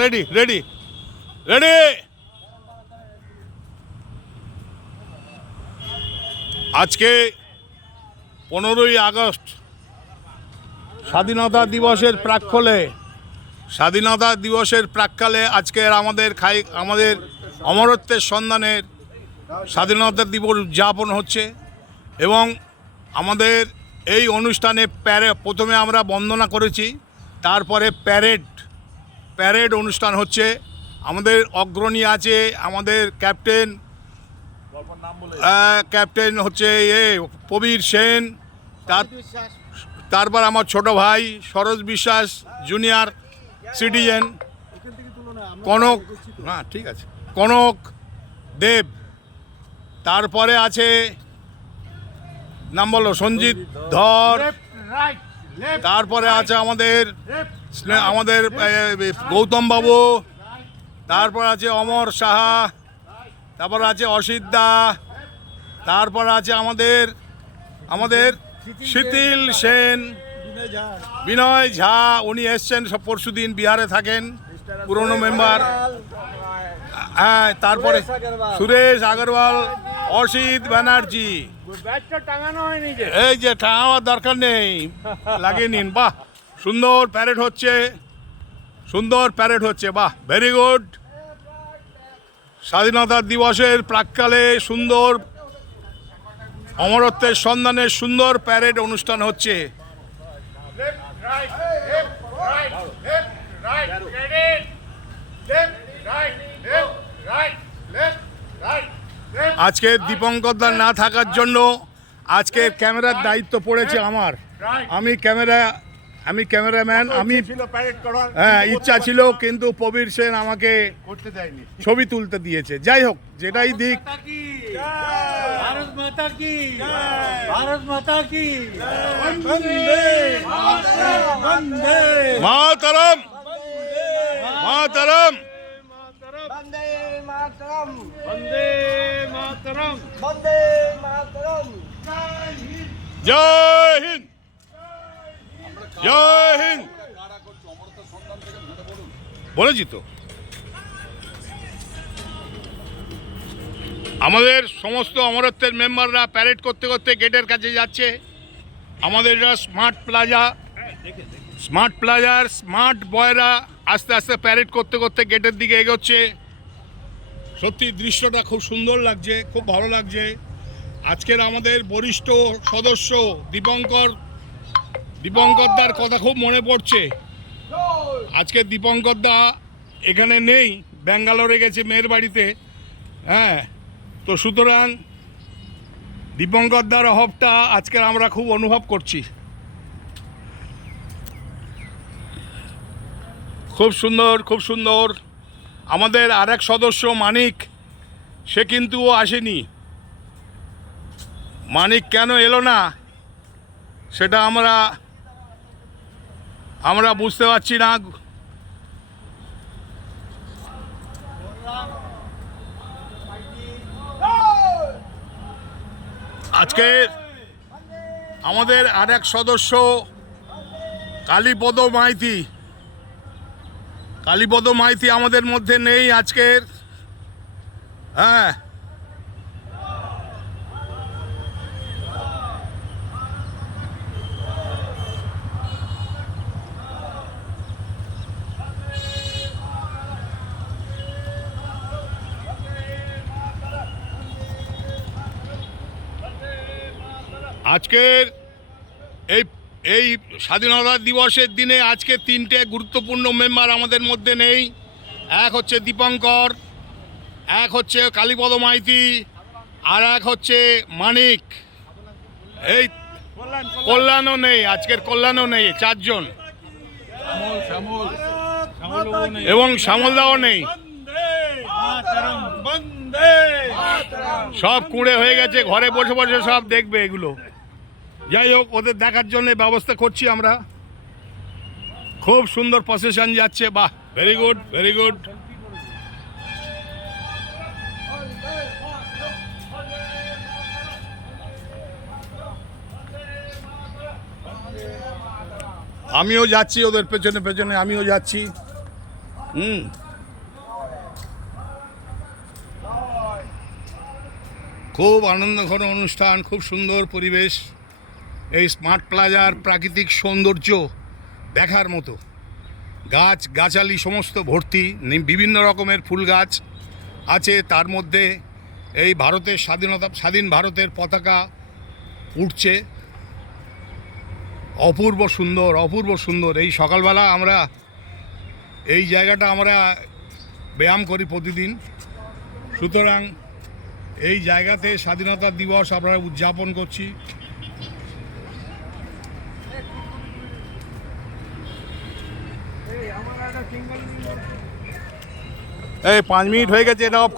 Ready ready ready. আজকে 15ই August স্বাধীনতা দিবসের প্রাক্কালে আজকের আমাদের অমরত্বের সন্ধানের স্বাধীনতা দিবস উদযাপন হচ্ছে এবং আমাদের এই অনুষ্ঠানে প্রথমে আমরা বন্দনা করেছি, তারপরে প্যারেড অনুষ্ঠান হচ্ছে। আমাদের অগ্রণী আছে আমাদের ক্যাপ্টেন হচ্ছে প্রবীর সেন, তারপর আমার ছোট ভাই সরোজ বিশ্বাস জুনিয়র সিটিজেন, কনক দেব, তারপরে আছে নাম বলো সঞ্জিত ধর, তারপরে আছে আমাদের গৌতম বাবু, তারপর আছে অমর সাহা, তারপর আছে অসিত দা, তারপর আছে আমাদের শিথিল সেন, বিনয় ঝা, উনি এসছেন সব পরশুদিন, বিহারে থাকেন, পুরনো মেম্বার। হ্যাঁ, তারপরে সুরেশ আগরওয়াল, অসিত ব্যানার্জি। এই যে টাঙাবার দরকার নেই, লাগিয়ে নিন। বাহ, সুন্দর প্যারেড হচ্ছে, বাহ, ভেরি গুড। স্বাধীনতা দিবসের প্রাক্কালে সুন্দর অমরত্বের সন্ধানের সুন্দর প্যারেড অনুষ্ঠান হচ্ছে। আজকে দীপঙ্কর দা না থাকার জন্য আজকে ক্যামেরার দায়িত্ব পড়েছে আমার। আমি ক্যামেরাম্যান। হ্যাঁ, ইচ্ছা ছিল কিন্তু প্রবীর সেন আমাকে ছবি তুলতে দিয়েছে। যাই হোক, যেটাই দিক, মাতরম মাতরম বন্দে মাতরম, বন্দে মাতরম, বন্দে মাতরম। জয় হিন্দ, জয় হিন্দ। বলেছি তো, আমাদের সমস্ত অমরত্বের মেম্বাররা প্যারেড করতে করতে গেটের কাছে যাচ্ছে। আমাদের এটা স্মার্ট প্লাজার স্মার্ট বয়রা আস্তে আস্তে প্যারেড করতে করতে গেটের দিকে এগোচ্ছে। সত্যি দৃশ্যটা খুব সুন্দর লাগছে, খুব ভালো লাগছে। আজকের আমাদের বরিষ্ঠ সদস্য দীপঙ্কর দার কথা খুব মনে পড়ছে। আজকে দীপঙ্কর দা এখানে নেই, ব্যাঙ্গালোরে গেছে মেয়ের বাড়িতে। হ্যাঁ, তো সুতরাং দীপঙ্কর দার অভাবটা আজকে আমরা খুব অনুভব করছি। খুব সুন্দর। আমাদের আরেক সদস্য মানিক, সে কিন্তু আসেনি। মানিক কেন এলো না সেটা আমরা বুঝতে পারছি না। আজকে আমাদের আরেক সদস্য কালীপদ মাইতি আমাদের মধ্যে নেই আজকের। হ্যাঁ, আজকের এই স্বাধীনতা দিবসের দিনে আজকে 3টে গুরুত্বপূর্ণ মেম্বার আমাদের মধ্যে নেই। এক হচ্ছে দীপঙ্কর, এক হচ্ছে কালীপদ মাইতি, আর এক হচ্ছে মানিক। এই কল্যাণও নেই, আজকের কল্যাণও নেই, 4 জন, এবং শ্যামলদাও নেই। সব কুঁড়ে হয়ে গেছে, ঘরে বসে বসে সব দেখবে এগুলো। যাই হোক, ওদের দেখার জন্য ব্যবস্থা করছি আমরা। খুব সুন্দর প্রসেশন যাচ্ছে, বাহ, ভেরি গুড। আমিও যাচ্ছি ওদের পেছনে, আমিও যাচ্ছি। খুব আনন্দঘন অনুষ্ঠান, খুব সুন্দর পরিবেশ। এই স্মার্ট প্লাজার প্রাকৃতিক সৌন্দর্য দেখার মতো। গাছ গাছালি সমস্ত ভর্তি, বিভিন্ন রকমের ফুল গাছ আছে। তার মধ্যে এই ভারতের স্বাধীন ভারতের পতাকা উঠছে। অপূর্ব সুন্দর, অপূর্ব সুন্দর। এই সকালবেলা আমরা এই জায়গাটা আমরা ব্যায়াম করি প্রতিদিন, সুতরাং এই জায়গাতে স্বাধীনতা দিবস আমরা উদযাপন করছি। এই 5 মিনিট হয়ে গেছে, এটা অফ